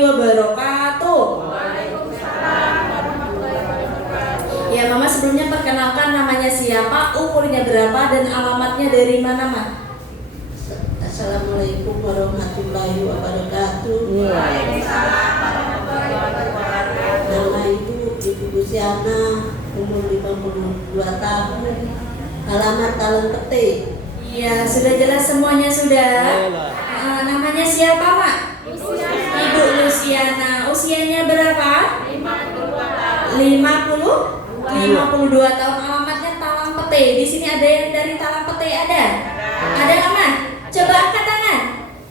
warahmatullahi wabarakatuh. Ya Mama, sebelumnya perkenalkan namanya siapa, umurnya berapa, dan alamatnya dari mana Ma? Assalamualaikum warahmatullahi wabarakatuh. Waalaikumsalam warahmatullahi wabarakatuh. Nama Ibu Luciana, umur 52 tahun, alamat Talang Pete. Iya, sudah jelas semuanya sudah. Namanya siapa Mak? Ibu Luciana. Usianya berapa? 52 tahun. Alamatnya Talang Pete. Di sini ada yang dari Talang Pete ada? Ada nggak Mak? Coba angkat tangan.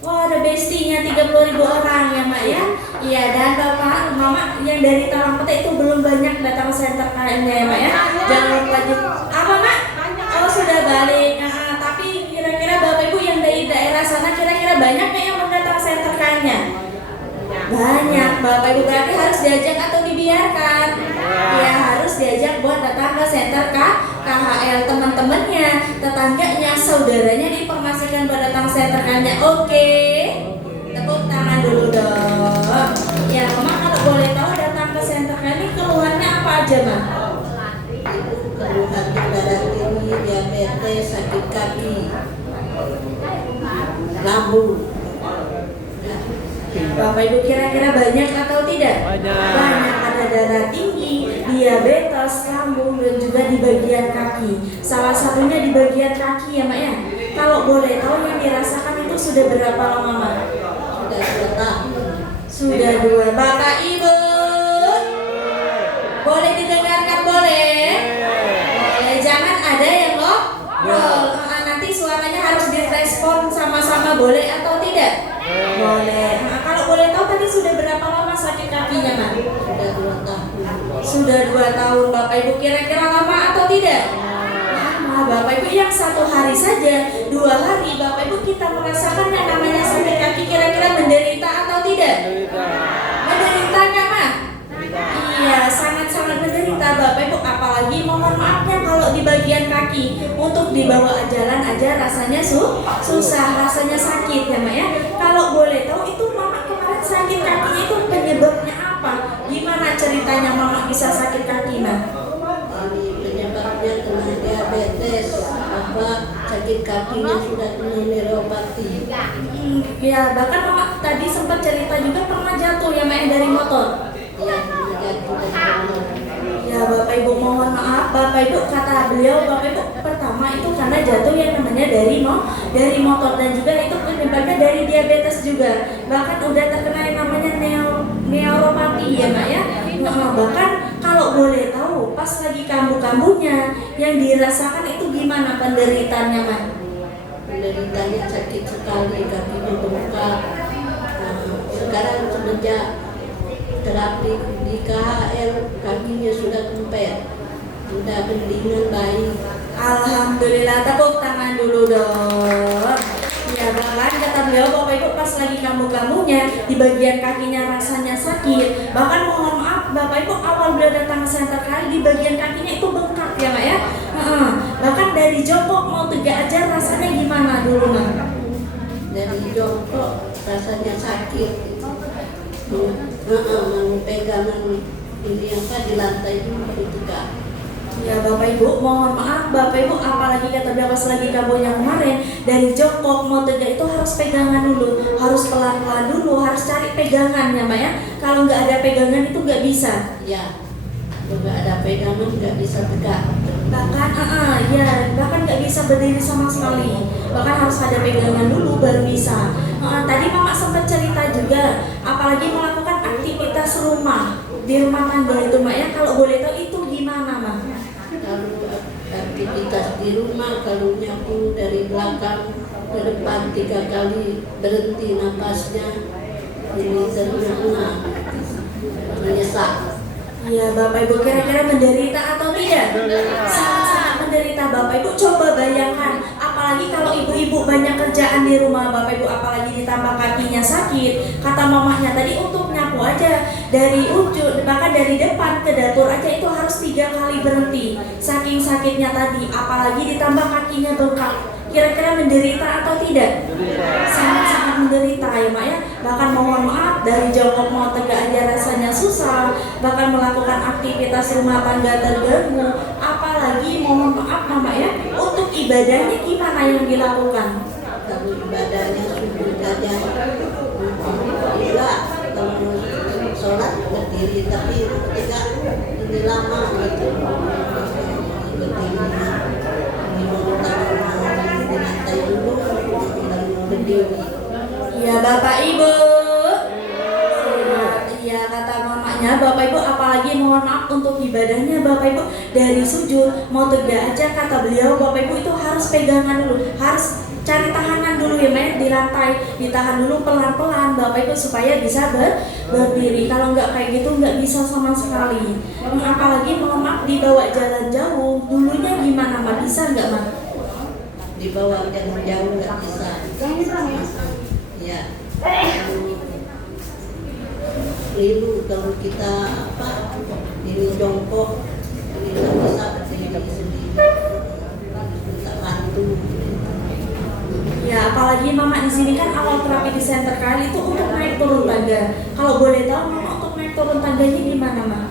Wah, ada bestinya 30.000 orang ya Mak ya. Iya, dan Bapak, Mama yang dari Talang Pete itu belum banyak datang ke center KM-nya ya Mak ya. Jangan lupa apa Mak? Oh, sudah balik. Tapi kira-kira Bapak Ibu yang dari daerah sana kira-kira banyak nggak yang mendatang center KM-nya? Banyak. Bapak Ibu berarti harus diajak atau dibiarkan? Ya, harus diajak buat datang ke center KHL. Teman-temannya, tetangganya, saudaranya diinformasikan buat datang center KHL-nya. Oke. Tepuk tangan dulu dong. Ya, Mama kalau boleh tahu datang ke center KHL ini keluhannya apa aja, Ma? Ibu keluhan darah tinggi, diabetes, sakit kaki, lambung. Bapak Ibu kira-kira banyak atau tidak? Banyak, ada darah tinggi, diabetes, lambung, dan juga di bagian kaki. Salah satunya di bagian kaki ya Mak ya. Kalau boleh tahu yang dirasakan itu sudah berapa lama Mak? Sudah 2 tahun. Sudah 2. Bapak Ibu boleh didengarkan boleh? Boleh, jangan ada yang ngobrol. Nanti suaranya harus direspon sama-sama, boleh atau tidak? Boleh. Kalau boleh tahu tadi sudah berapa lama sakit kakinya Mak? Sudah 2 tahun. Sudah 2 tahun. Bapak Ibu kira-kira lama atau tidak? Lama. Bapak Ibu yang 1 hari saja, 2 hari Bapak Ibu kita merasakan yang namanya sakit kaki, kira-kira menderita atau tidak? Menderita nggak Mak? Iya, sangat-sangat menderita Bapak Ibu. Apalagi mohon maafnya kalau di bagian kaki, untuk dibawa jalan aja rasanya susah, rasanya sakit ya Mak ya. Kalau boleh tahu itu Mama kemarin sakit kakinya itu penyebabnya apa? Gimana ceritanya Mama bisa sakit kaki Mak? Ini penyebabnya kena diabetes, sakit kakinya sudah kena neuropati. Ya bahkan Mama tadi sempat cerita juga pernah jatuh ya Mak dari motor. Ya, sudah jatuh dari motor. Ya Bapak Ibu mohon maaf, Bapak Ibu kata beliau Bapak Ibu pertama itu karena jatuh yang namanya dari motor, dan juga itu penyebabnya dari diabetes juga. Bahkan udah terkena yang namanya neuropati ya Mak ya. Bahkan kalau boleh tahu pas lagi kambuh-kambuhnya yang dirasakan itu gimana penderitaannya Mak? Penderitanya sakit sekali, kakinya bengkak. Sekarang semenjak terapi di KHL, kakinya sudah kempet, sudah mendingan baik. Alhamdulillah, tepuk tangan dulu dong. Ya bahkan kata beliau Bapak Ibu pas lagi kambuh-kambuhnya di bagian kakinya rasanya sakit. Bahkan mohon maaf Bapak Ibu awal beliau datang ke center kali di bagian kakinya itu bengkak ya Mak ya. Bahkan dari jongkok mau tegak aja rasanya gimana dulu Mak? Dari jongkok rasanya sakit. Mau pegangan ini di lantai itu tegak. Ya Bapak Ibu mohon maaf Bapak Ibu, apalagi kata beliau pas lagi kambuhnya kemarin dari jongkok mau tegak itu harus pegangan dulu, harus pelan-pelan dulu, harus cari pegangan ya Mak ya. Kalau nggak ada pegangan itu nggak bisa. Ya, kalau nggak ada pegangan nggak bisa tegak. Bahkan bahkan nggak bisa berdiri sama sekali. Bahkan harus ada pegangan dulu baru bisa. Tadi Mama sempat cerita juga, apalagi melakukan aktivitas rumah di rumah tangga itu Mak ya. Kalau boleh tahu itu gimana Mak? Kalau aktivitas di rumah, kalau nyapu dari belakang ke depan 3 kali berhenti napasnya, ini terengah-engah, menyesak. Ya Bapak Ibu kira-kira menderita atau tidak? Sangat-sangat menderita Bapak Ibu. Coba bayangkan, apalagi kalau ibu-ibu banyak kerjaan di rumah Bapak Ibu, apalagi ditambah kakinya sakit. Kata mamahnya tadi untuk nyapu aja dari ujung, bahkan dari depan ke dapur aja itu harus 3 kali berhenti. Saking sakitnya tadi, apalagi ditambah kakinya bengkak. Kira-kira menderita atau tidak? Sangat-sangat menderita ya mak ya. Bahkan mohon maaf dari jongkok mau tegak aja rasanya susah, bahkan melakukan aktivitas rumah tangga terganggu, apalagi mohon maaf mama ya, untuk ibadahnya gimana yang dilakukan? Kalau ibadahnya sujud aja enggak, kalau sholat berdiri, tapi ketika ini lama gitu berdiri di lantai dulu lalu berdiri. Ya Bapak Ibu, iya kata mamanya Bapak Ibu, apalagi mohon maaf untuk ibadahnya Bapak Ibu dari sujud mau tegak aja kata beliau Bapak Ibu itu harus pegangan dulu, harus cari tahanan dulu ya Mek, di lantai ditahan dulu pelan-pelan Bapak Ibu supaya bisa berdiri. Kalau nggak kayak gitu nggak bisa sama sekali. Apalagi mohon maaf dibawa jalan jauh, dulunya gimana Mak? Bisa nggak Mak? Dibawa jalan jauh nggak bisa. Ya. Lilu kalau kita ini jongkok ini nggak bisa berdiri sendiri, minta bantu. Ya, apalagi Mama di sini kan awal terapi di center kali itu untuk naik turun tangga. Kalau boleh tahu Mama untuk naik turun tangganya gimana, Ma?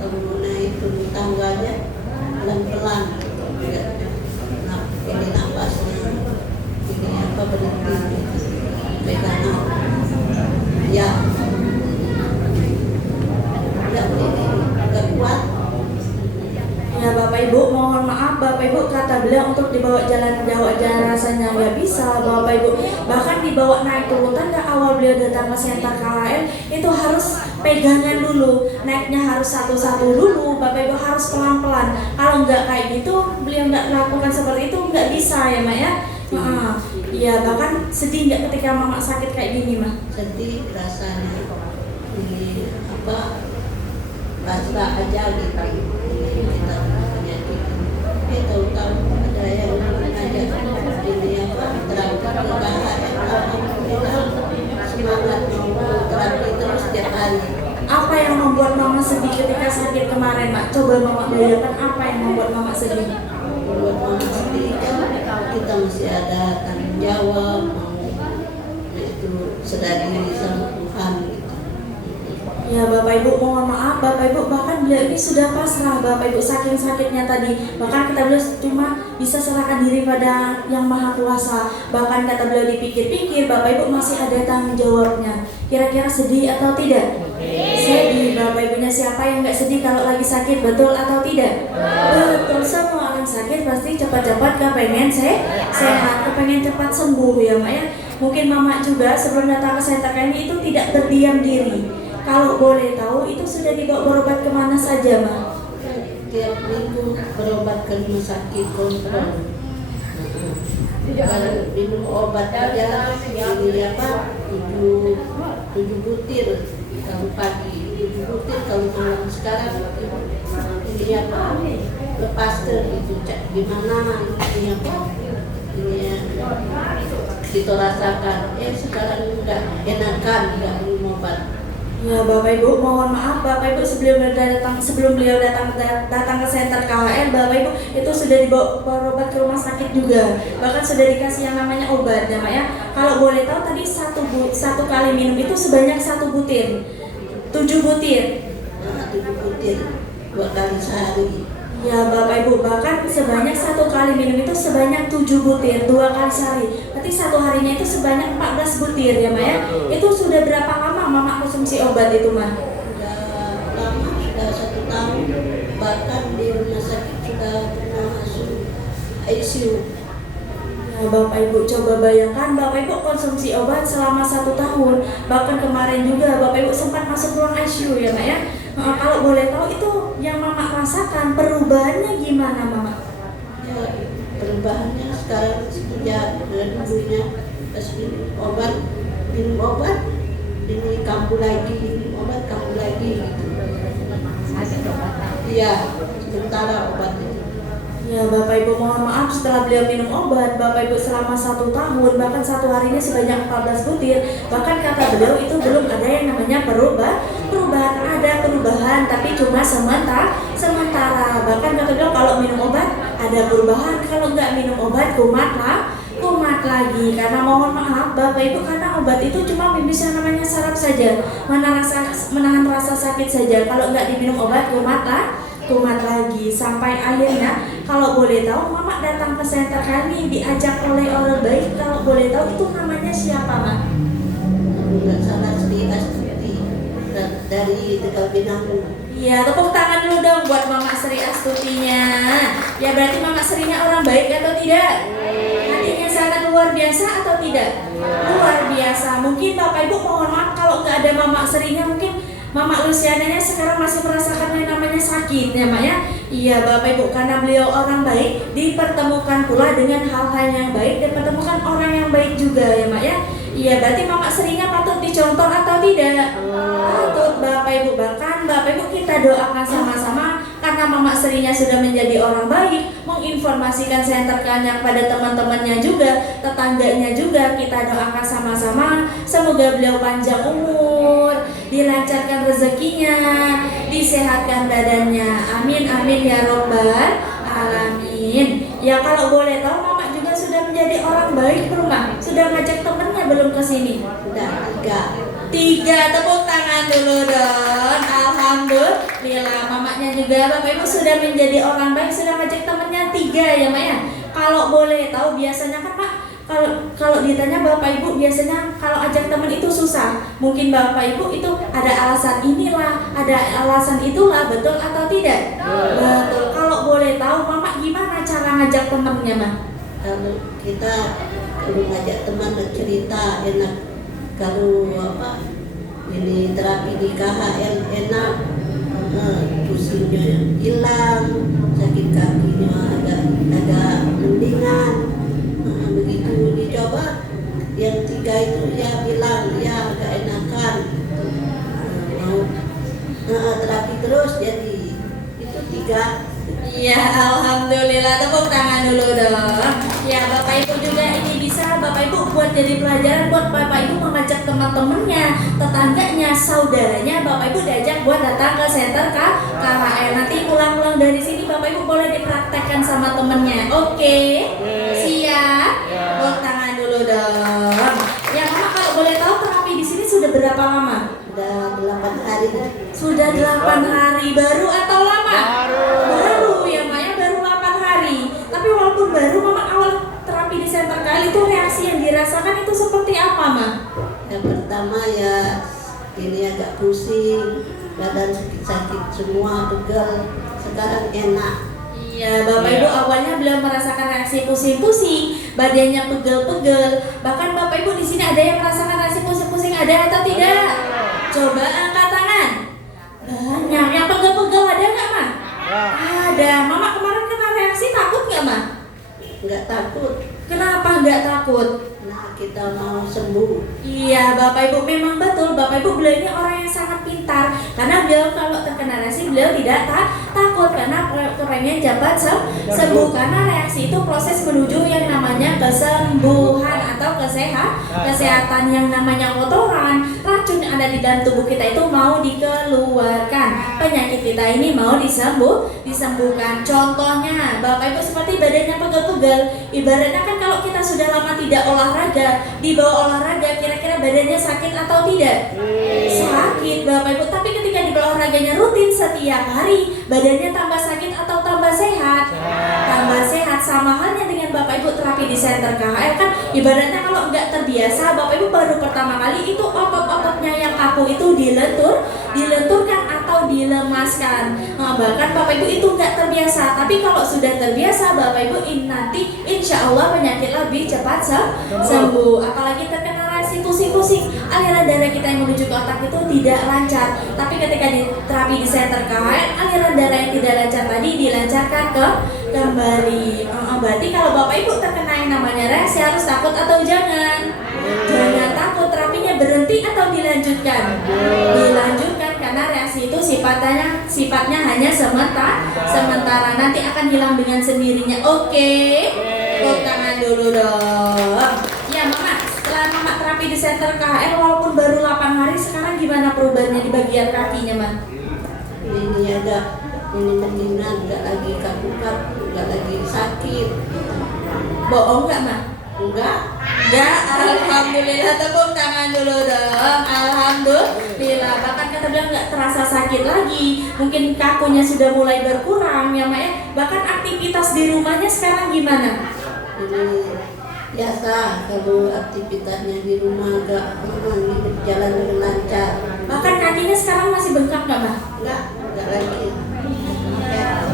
Kalau naik turun tangganya pelan-pelan, ya. Nah, ini napasnya, ini berhenti, pegangan, ya. Nggak kuat. Ya Bapak Ibu, mohon maaf Bapak Ibu kata beliau untuk dibawa jalan jauh aja rasanya nggak bisa Bapak Ibu. Bahkan dibawa naik turun tangga awal beliau datang ke center KLM itu harus pegangan dulu, naiknya harus satu-satu dulu Bapak Ibu, harus pelan-pelan. Kalau nggak kayak gitu beliau nggak melakukan seperti itu nggak bisa ya Mak ya. Iya bahkan sedih nggak ketika Mama sakit kayak gini Mak? Sedih rasanya, ini rasa aja gitu. Kita penyakit, tahu-tahu ada yang ngajak ini terangkat ke KHM, semangat mau terapi terus setiap hari. Apa yang membuat Mama sedih ketika sakit kemarin Mak? Coba Mama bayangkan apa yang membuat Mama sedih? Buat mama sendiri kan kita masih ada tanggung jawab, itu sedar diri sama Tuhan gitu. Ya Bapak Ibu mohon maaf Bapak Ibu, bahkan beliau ini sudah pasrah Bapak Ibu saking sakitnya tadi. Bahkan kita beliau cuma bisa serahkan diri pada Yang Maha Kuasa. Bahkan kata beliau dipikir-pikir Bapak Ibu masih ada tanggung jawabnya. Kira-kira sedih atau tidak? Sedih. Bapak Ibunya siapa yang nggak sedih kalau lagi sakit, betul atau tidak? Betul, semua orang sakit pasti cepat-cepat kepengen sehat, kepengen cepat sembuh ya Mak ya. Mungkin Mama juga sebelum datang ke center ini itu tidak berdiam diri. Kalau boleh tahu itu sudah dibawa berobat kemana saja Mak? Tiap minggu berobat ke rumah sakit kontrol. Kalau minum obat aja ini 7 butir kalau pagi, 7 butir kalau malam. Sekarang ini lepaster itu gimana ini kita rasakan. Sekarang udah enakan, nggak minum obat. Ya Bapak Ibu mohon maaf Bapak Ibu sebelum beliau datang ke center KHL Bapak Ibu itu sudah dibawa berobat ke rumah sakit juga, bahkan sudah dikasih yang namanya obat ya Mak ya. Kalau boleh tahu tadi satu kali minum itu sebanyak 1 butir, 7 butir. 7 butir 2 kali sehari. Ya Bapak Ibu, bahkan sebanyak 1 kali minum itu sebanyak 7 butir 2 kali sehari. Berarti 1 harinya itu sebanyak 14 butir ya Mak ya. Itu sudah berapa lama Mama konsumsi obat itu Mak? Sudah lama, sudah 1 tahun. Bahkan di rumah sakit sudah pernah masuk ICU. Ya Bapak Ibu coba bayangkan Bapak Ibu konsumsi obat selama 1 tahun. Bahkan kemarin juga Bapak Ibu sempat masuk ruang ICU ya Mak ya. Kalau boleh tahu itu yang Mama rasakan perubahannya gimana Mama? Ya, perubahannya sekarang sejak dulunya pas minum obat ini kambuh lagi, minum obat kambuh lagi gitu. Iya, sementara obat itu. Ya Bapak Ibu mohon maaf setelah beliau minum obat Bapak Ibu selama 1 tahun bahkan 1 harinya sebanyak 14 butir. Bahkan kata beliau itu belum ada yang namanya perubahan, ada perubahan tapi cuma sementara. Bahkan kata beliau kalau minum obat ada perubahan, kalau nggak minum obat kumat kumat lagi. Karena mohon maaf Bapak Ibu, karena obat itu cuma bisa namanya saraf saja, menahan rasa sakit saja. Kalau nggak diminum obat kumat lagi. Sampai akhirnya kalau boleh tahu Mama datang ke center kami diajak oleh orang baik. Kalau boleh tahu itu namanya siapa, Mak? Nggak salah, Sri Astuti dari Tegal Pinang. Iya, tepuk tangan dulu dong buat Mama Sri Astutinya. Ya berarti Mama Srinya orang baik atau tidak? Hatinya sangat luar biasa atau tidak? Luar biasa. Mungkin Bapak Ibu mohon maaf kalau nggak ada Mama Srinya, mungkin Mama Luciananya sekarang masih merasakan yang namanya sakit ya Mak ya. Iya Bapak Ibu, karena beliau orang baik dipertemukan pula dengan hal-hal yang baik, dipertemukan orang yang baik juga ya Mak ya. Iya berarti Mama Srinya patut dicontoh atau tidak? Patut Bapak Ibu. Bahkan Bapak Ibu kita doakan sama-sama, karena Mama Srinya sudah menjadi orang baik, menginformasikan center Kanyak pada teman-temannya juga, tetangganya juga. Kita doakan sama-sama semoga beliau panjang umur, dilancarkan rezekinya, disehatkan badannya. Amin amin ya robbal alamin. Ya kalau boleh tahu Mama juga sudah menjadi orang baik belum Mak? Sudah ngajak temennya belum ke sini? Udah 3. Tepuk tangan dulu dong. Alhamdulillah, mamanya juga Bapak Ibu sudah menjadi orang baik, sudah ngajak temennya 3 ya Mak ya. Kalau boleh tahu biasanya kan Mak, kalau ditanya Bapak Ibu biasanya kalau ajak teman itu susah. Mungkin Bapak Ibu itu ada alasan inilah, ada alasan itulah, betul atau tidak? Betul. Kalau boleh tahu Mama gimana cara ngajak temannya Mak? Kalau kita ngajak teman cerita enak. Kalau ini terapi di KHL enak, pusingnya hilang, sakit kakinya agak mendingan. Begitu dicoba yang 3 itu ya bilang ya agak enakan, mau terapi terus, jadi itu 3. Ya Alhamdulillah, tepuk tangan dulu dong. Ya Bapak Ibu juga ini bisa Bapak Ibu buat jadi pelajaran buat Bapak Ibu mengajak teman-temannya, tetangganya, saudaranya. Bapak Ibu diajak buat datang ke center KHL. Nanti pulang-pulang dari sini Bapak Ibu boleh dipraktekkan sama temennya. Oke? Siap? Tepuk tangan dulu dong. Ya Mama kalau boleh tahu terapi di sini sudah berapa lama? Udah 8 hari. Sudah 8 hari, baru atau lama? Baru ya Maya, baru 8 hari. Tapi walaupun baru Mama awal terapi di center kali itu reaksi yang dirasakan itu seperti apa Ma? Yang pertama ya ini agak pusing, badan sakit-sakit semua, pegel. Sekarang enak. Iya Bapak Ibu awalnya belum merasakan reaksi pusing-pusing, badannya pegel-pegel. Bahkan Bapak Ibu di sini ada yang merasakan reaksi pusing-pusing, ada atau tidak? Coba angkat tangan. Banyak. Yang pegel-pegel ada nggak Ma? Ada. Mama kemarin kena reaksi takut nggak Ma? Nggak takut. Kenapa nggak takut? Nah kita mau sembuh. Iya Bapak Ibu, memang betul Bapak Ibu beliau ini orang yang sangat pintar. Karena beliau kalau terkena reaksi beliau tidak takut, karena pengen cepat sembuh. Karena reaksi itu proses menuju yang namanya kesembuhan atau kesehatan. Yang namanya kotoran, racun yang ada di dalam tubuh kita itu mau dikeluarkan, penyakit kita ini mau disembuhkan. Contohnya Bapak Ibu seperti badannya pegel-pegel, ibaratnya kan kalau kita sudah lama tidak olahraga, dibawa olahraga kira-kira badannya sakit atau tidak? Sakit Bapak Ibu. Tapi ketika dibawa olahraganya rutin setiap hari, badannya tambah sakit atau tambah sehat? Tambah sehat. Sama halnya dengan Bapak Ibu terapi di center KHL kan ibaratnya kalau nggak terbiasa Bapak Ibu baru pertama kali itu otot-ototnya yang kaku itu dilenturkan atau dilemaskan. Bahkan Bapak Ibu itu nggak terbiasa. Tapi kalau sudah terbiasa Bapak Ibu nanti insya Allah penyakit lebih cepat sembuh. Apalagi terkena reaksi pusing-pusing, aliran darah kita yang menuju ke otak itu tidak lancar. Tapi ketika di terapi di center KHL, aliran darah yang tidak lancar tadi dilancarkan kembali. Berarti kalau Bapak Ibu terkena yang namanya reaksi harus takut atau jangan? Jangan takut. Terapinya berhenti atau dilanjutkan? Dilanjutkan karena reaksi itu sifatnya hanya sementara, nanti akan hilang dengan sendirinya. Oke? Tepuk tangan dulu dong. Ya Mama, setelah Mama terapi di center KHL walaupun baru 8 hari, sekarang gimana perubahannya di bagian kakinya Ma? Ini agak mendingan, nggak lagi kaku-kaku, nggak lagi sakit. Bohong nggak Ma? Enggak. Enggak, alhamdulillah, tepuk tangan dulu dong. Alhamdulillah. Bahkan kata bilang nggak terasa sakit lagi. Mungkin kakunya sudah mulai berkurang ya Mak ya. Bahkan aktivitas di rumahnya sekarang gimana? Ini biasa kalau aktivitasnya di rumah agak berjalan dengan lancar. Bahkan kakinya sekarang masih bengkak nggak Mak? Enggak lagi.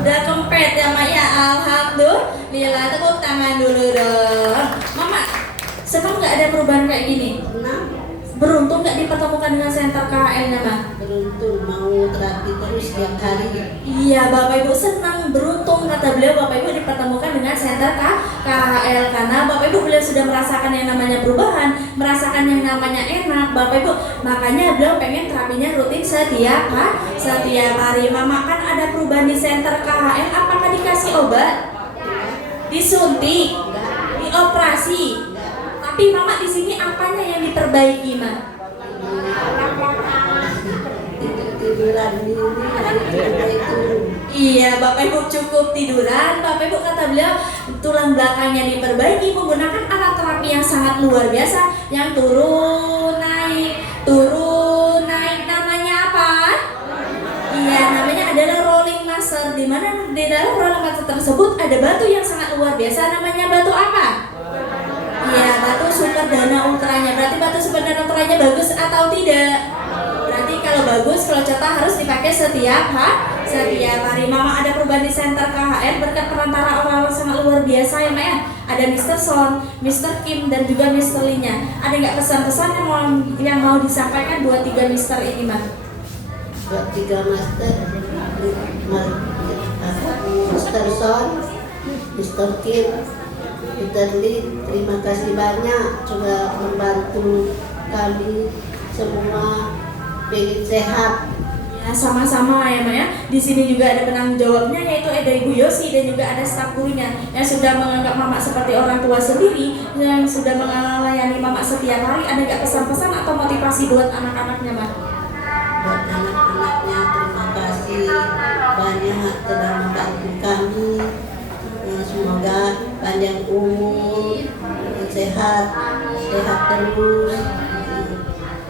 Udah kempet ya Mak ya. Alhamdulillah, tepuk tangan dulu dong. Mama, senang nggak ada perubahan kayak gini? Senang, Beruntung nggak dipertemukan dengan senter KHL-nya Mak? beruntung mau terapi terus setiap hari. Iya, Bapak Ibu senang, beruntung kata beliau Bapak Ibu dipertemukan dengan senter KHL karena Bapak Ibu beliau sudah merasakan yang namanya perubahan, merasakan yang namanya enak Bapak Ibu. Makanya beliau pengen terapinya rutin setiap hari. Mama kan ada perubahan di senter KHL, apakah dikasih obat? Disuntik? Dioperasi? Tapi Mama di sini apanya yang diperbaiki, Ma? Tiduran ini itu. Iya, Bapak Ibu cukup tiduran. Bapak Ibu kata beliau tulang belakangnya diperbaiki menggunakan alat terapi yang sangat luar biasa, yang turun naik. Namanya apa? Iya, namanya adalah rolling master. Di mana di dalam rolling master tersebut ada batu yang sangat luar biasa. Namanya batu apa? Iya, batu super dana ultranya. Berarti batu super dana ultranya bagus atau tidak? Berarti kalau bagus, kalau cetak harus dipakai setiap hari. Mama ada perubahan di center KHL berkat perantara orang-orang sangat luar biasa ya Mak ya. Ada Mr. Son, Mr. Kim dan juga Mr. Lee-nya. Ada nggak pesan-pesan yang mau disampaikan buat 3 Mr. ini Mak? Buat 3 master, Mr. Son, Mr. Kim, Mr. Lee, terima kasih banyak sudah membantu kami semua pengen sehat. Ya, sama-sama ya Mak ya. Di sini juga ada penanggung jawabnya yaitu ada Ibu Yosi dan juga ada staf gurunya yang sudah menganggap Mama seperti orang tua sendiri, yang sudah melayani Mama setiap hari. Ada nggak pesan-pesan atau motivasi buat anak-anaknya Mak? Buat anak-anaknya terima kasih banyak telah membantu kami. Semoga panjang umur, sehat terus.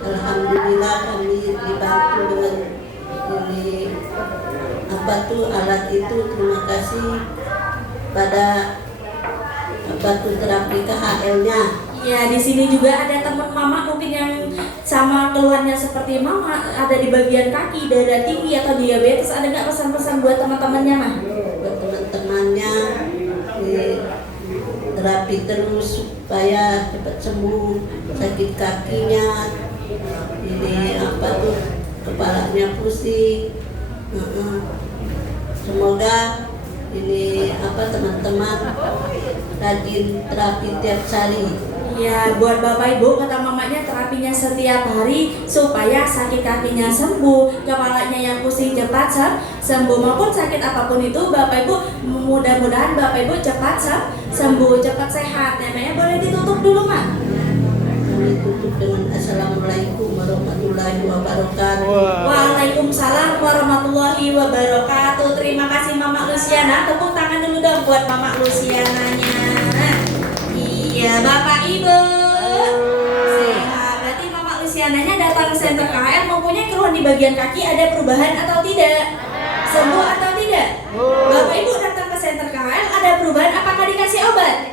Alhamdulillah kami dibantu dengan ini alat itu. Terima kasih pada terapi KHL-nya. Ya, di sini juga ada teman Mama mungkin yang sama keluhannya seperti Mama, ada di bagian kaki, darah tinggi atau diabetes. Ada nggak pesan-pesan buat teman-temannya Mah? Buat teman-temannya terapi terus supaya cepat sembuh sakit kakinya. Ini kepalanya pusing. Semoga ini teman-teman rajin terapi tiap hari. Ya, buat Bapak Ibu kata mamanya terapinya setiap hari supaya sakit kakinya sembuh, kepalanya yang pusing cepat sembuh, maupun sakit apapun itu Bapak Ibu mudah-mudahan Bapak Ibu cepat sembuh, cepat sehat. Namanya boleh ditutup dulu Mak. Kami tutup dengan Assalamualaikum warahmatullahi wabarakatuh. Waalaikumsalam warahmatullahi wabarakatuh. Terima kasih Mama Luciana. Tepuk tangan dulu dong buat Mama Luciananya. Iya Bapak Ibu sehat. Berarti Mama Luciananya datang ke center KHL mempunyai keluhan di bagian kaki, ada perubahan atau tidak? Sembuh atau tidak? Bapak Ibu datang ke center KHL ada perubahan, apakah dikasih obat?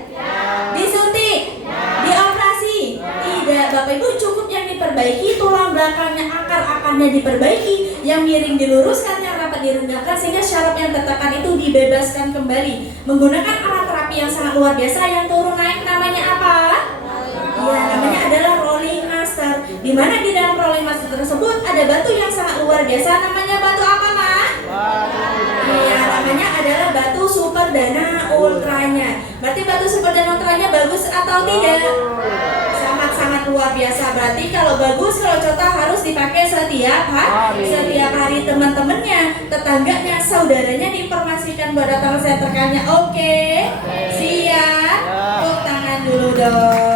Disuntik? Dioperasi? Tidak. Bapak Ibu cukup yang diperbaiki tulang belakangnya, akar-akarnya diperbaiki, yang miring diluruskan, yang rapat direnggangkan sehingga syaraf yang tertekan itu dibebaskan kembali menggunakan alat terapi yang sangat luar biasa yang turun naik. Namanya apa? Ya, namanya adalah rolling master. Di mana di dalam rolling master tersebut ada batu yang sangat luar biasa. Namanya batu apa, Ma? Iya, namanya adalah batu super dana ultranya. Berarti batu super dana ultranya bagus atau tidak? Sangat luar biasa. Berarti kalau bagus, kalau cocok harus dipakai setiap hari. Teman-temannya, tetangganya, saudaranya diinformasikan buat datang ke senternya. Oke, siap. Tepuk tangan dulu dong.